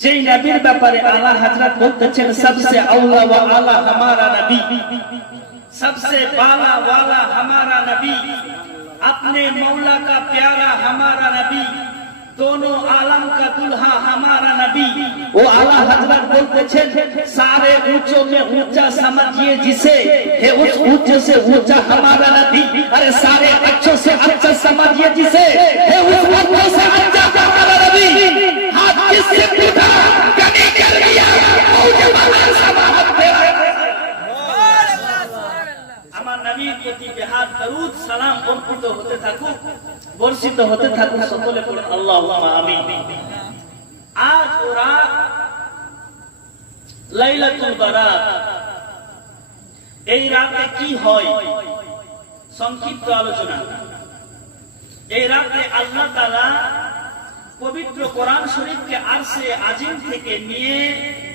যেই নবীর ব্যাপারে আলা হযরত বলতেছেন সবসে আউলা ওয়া আলা हमारा नबी, सबसे बाला वाला हमारा नबी, अपने मौला का प्यारा हमारा नबी, दोनों आलम का दुल्हा हमारा नबी। वो आला हजरत बोलते सारे ऊंचों में ऊंचा समझिए जिसे है उस ऊंचे से ऊंचा हमारा नबी। अरे सारे अच्छों से अच्छा समझिए जिसे है उस अच्छों से अच्छा हमारा नबी। हाथ जिससे पूछा कभी कर दिया मुझे बता समाहत तेरा। আমার নবীর প্রতি বেহাত দরুদ সালাম অর্পিত হতে থাকুক, বর্ষিত হতে থাকুক। সকলে পড়ে আল্লাহুম্মা আমিন। আজ ওরা লাইলাতুল বারাত, এই রাতে কি হয় সংক্ষিপ্ত আলোচনা। এই রাতে আল্লাহ তাআলা পবিত্র কোরআন শরীফকে আরশে আজিম থেকে নিয়ে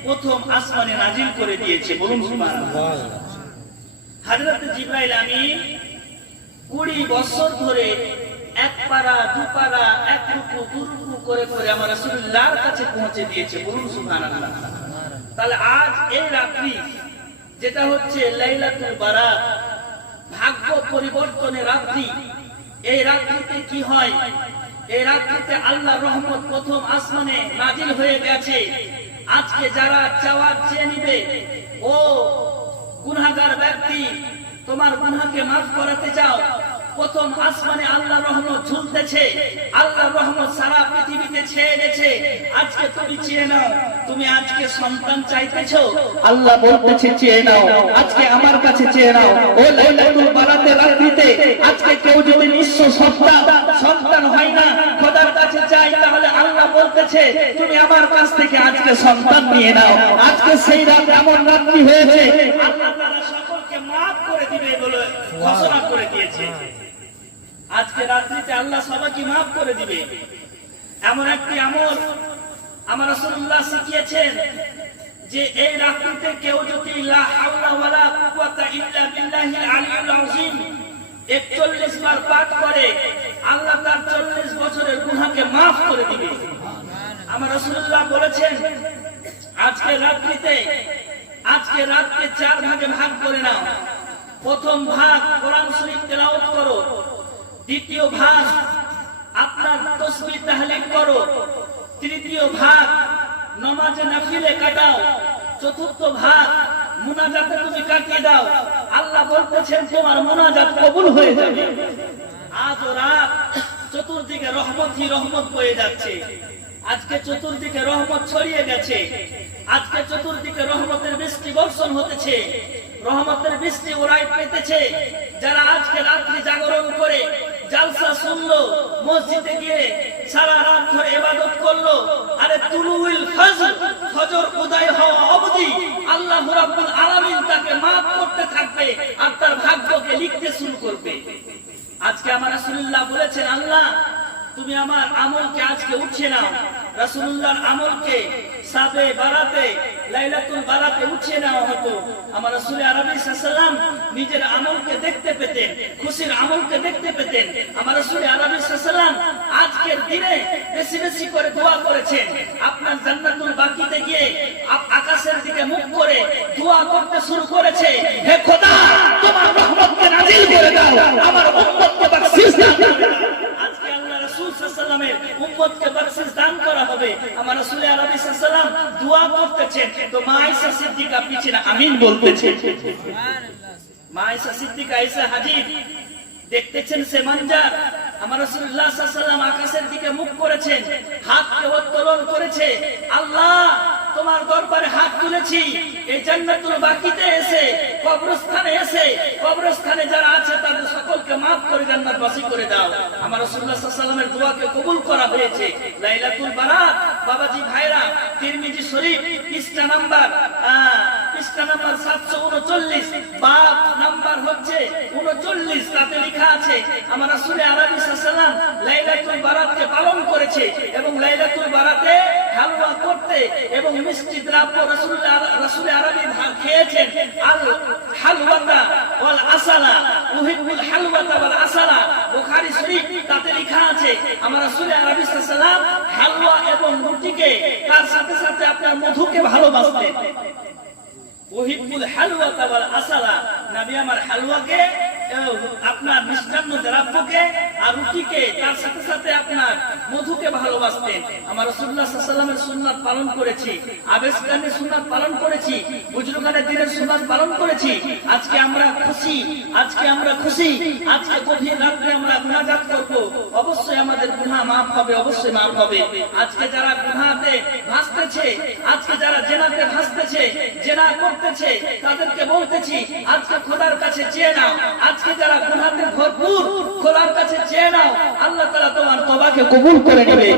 প্রথম আসমানে নাজিল করে দিয়েছে। বলুন সুবহানাল্লাহ। হযরত জিবরাইল আমিন 20 বছর ধরে এক পারা দু পারা এক রুকু দু রুকু করে করে আমার রাসূলুল্লাহর কাছে পৌঁছে দিয়েছে। বলুন সুবহানাল্লাহ। তাহলে আজ এই রাত্রি যেটা হচ্ছে লাইলাতুল বারাত, ভাগ্য পরিবর্তনের রাত্রি, এই রাত্রিতে কি হয়? এই রাত্রিতে আল্লাহর রহমত প্রথম আসমানে নাজিল হয়ে গেছে। আজকে যারা চাওয়ার চেয়ে নিবে, ও গুনাহগার ব্যক্তি, তোমার গুনাহকে মাফ করাতে চাও, প্রথম আসমানে আল্লাহর রহমত ঝুলতেছে। আল্লাহর রহমত সারা পৃথিবীতে ছেয়ে গেছে। আজকে তুমি চেয়ে নাও। তুমি আজকে সন্তান চাইতেছো, আল্লাহ বলতেছে চেয়ে নাও, আজকে আমার কাছে চেয়ে নাও। ও লাইলাতুল বারাতের রাত্রিতে আজকে কেউ যদি নিঃস্ব সন্তান হয় না, খোদার কাছে চাই, তাহলে আল্লাহ বলতেছে তুমি আমার কাছ থেকে আজকে সন্তান নিয়ে নাও। আজকে সেই রাত এমন রাত্রি হয়েছে আল্লাহ তাআলা সকলকে মাফ করে দিবে বলে ঘোষণা করে দিয়েছে। আজকে রাত্রিতে আল্লাহ সবাইকে মাফ করে দিবে। এমন একটি আমল আমার রাসূলুল্লাহ শিখিয়েছেন যে এই রাত্রিতে কেউ যদি লা হাওলা ওয়ালা কুওয়াতা ইল্লা বিল্লাহিল আলিয়্যিল আযীম 41 বার পাঠ করে, আল্লাহ তার 40 বছরের গুনাহকে মাফ করে দিবে। আমার রাসূলুল্লাহ বলেছেন আজকে রাত্রিতে 4 ভাগে ভাগ করে নাও। প্রথম ভাগ কোরআন শরীফ তেলাওয়াত করো, দ্বিতীয় ভাগ আপনার তাসবিহ তাহলিল করো, তৃতীয় ভাগ নামাজে নাফিলে কাটাও, চতুর্থ ভাগ মুনাজাতে তুমি কাটিয়ে দাও। আল্লাহ বলতেছেন তোমার মুনাজাত কবুল হয়ে যাবে। আজ রাত চতুর্দিকে রহমতই রহমত বয়ে যাচ্ছে। আজকে চতুর্দিকে রহমত ছড়িয়ে গেছে। আজকে চতুর্দিকে রহমতের বৃষ্টি বর্ষণ হতেছে। রহমতের বৃষ্টি ওরাই পেতেছে যারা আজকে রাত্রি জাগরণ করে জালসা শুনলো, মসজিদে গিয়ে সারা রাত ধরে ইবাদত করলো। আরে তুলুল ফজর, ফজর উদয় হওয়া অবধি আল্লাহ রাব্বুল আলামিন তাকে মাফ করতে থাকবে আর তার ভাগ্যকে লিখতে শুরু করবে। আজকে আমার রাসূলুল্লাহ বলেছেন আল্লাহ তুমি আমার আমলকে আজকে উঠিয়ে নাও। রাসূলুল্লাহর আমলকে সাবে বারাতে লাইলাতুল বারাতে উঠিয়ে নেওয়া হতো। আমার রাসূল আরবি সাল্লাল্লাহু নিজের আমলকে দেখতে পেতেন, খুশির আমলকে দেখতে পেতেন। আমার রাসূল আরবি সাল্লাল্লাহু আজকের দিনে বেশি বেশি করে দোয়া করেছেন। আপনার জান্নাতুল বাকিতে গিয়ে আকাশের দিকে মুখ করে দোয়া করতে শুরু করেছে, হে খোদা তোমার রহমতকে নাযিল করে দাও, আমার উম্মতকে বখশিশ দাও। আজকে আল্লাহ রাসূল সাল্লাল্লাহু আলাইহি উম্মতকে বখশিশ দান করা হবে। আমার রাসূল আরবি সাল্লাল্লাহু দোয়া করতেছেন, তো মা আয়েশা সিদ্দিকা পিছনে আমিন বলতেছেন। মা আয়েশা সিদ্দিকা এসে হাজির, দেখতেছেন সে মঞ্জার। আমার রাসূলুল্লাহ সাল্লাল্লাহু আলাইহি ওয়াসাল্লাম আকাশের দিকে মুখ করেছেন, হাতকে উত্তোলন করেছে, আল্লাহ তোমার দরবারে হাত তুলেছি। এই জান্নাতুল বাকিতে এসে কবরস্থানে যারা আছে তাদের সকলকে maaf করে জান্নাতবাসী করে দাও। আমার রাসূলুল্লাহ সাল্লাল্লাহু আলাইহি ওয়াসাল্লামের দোয়াকে কবুল করা হয়েছে। লাইলাতুল বারাত বাবাজি ভাইরা, তিরমিজি শরীফ পৃষ্ঠা নাম্বার 739, বাব নাম্বার হচ্ছে 39, তাতে লেখা আছে আমার রাসূল আরবি সাল্লাল্লাহু লাইলাতুল বারাতকে পালন করেছে এবং লাইলাতুল বারাতে হালওয়া করতে এবং মিষ্টি দ্রব্য রাসূল আরবি খেয়েছেন। আল হালওয়াতা ওয়াল আসালা, উহিব্বুল হালওয়াতা ওয়াল আসালা, বুখারী শরীফ তাতে লেখা আছে আমার রাসূল আরবি সাল্লাল্লাহু হালওয়া এবং রুটিকে তার সাথে সাথে মধুকে ভালোবাসতেন। ওহিবুল হালওয়াতা ওয়াল আসালা, নবী আমার হালওয়াকে, আপনার মিষ্টান্ন দ্রব্যকে আর রুটিকে, তার সাথে সাথে আপনার মধুকে ভালোবাসতেন। আমার রাসূলুল্লাহ সাল্লাল্লাহু আলাইহি ওয়াসাল্লামের সুন্নাত পালন করেছি, আবেশকানের সুন্নাত পালন করেছি, বুজুর্গানের দিনের সুন্নাত পালন করেছি। আজকে আমরা খুশি, আজকে আমরা খুশি, আজকে গভীর রাত্রে আমরা মুনাজাত করব, অবশ্যই আমাদের গুনাহ মাফ হবে, অবশ্যই মাফ হবে। আজকে যারা গুনাহতে ভাসতেছে, আজকে যারা জেনাতে ভাসতেছে, জেনা করতেছে, তাদেরকে বলতেছি আজকে খোদার কাছে চেয়ে নাও। আজকে যারা গুনাহতে ভরপুর, খোদার কাছে চেয়ে নাও, আল্লাহ তাআলা তোমার তওবাকে কবুল করে নেবে।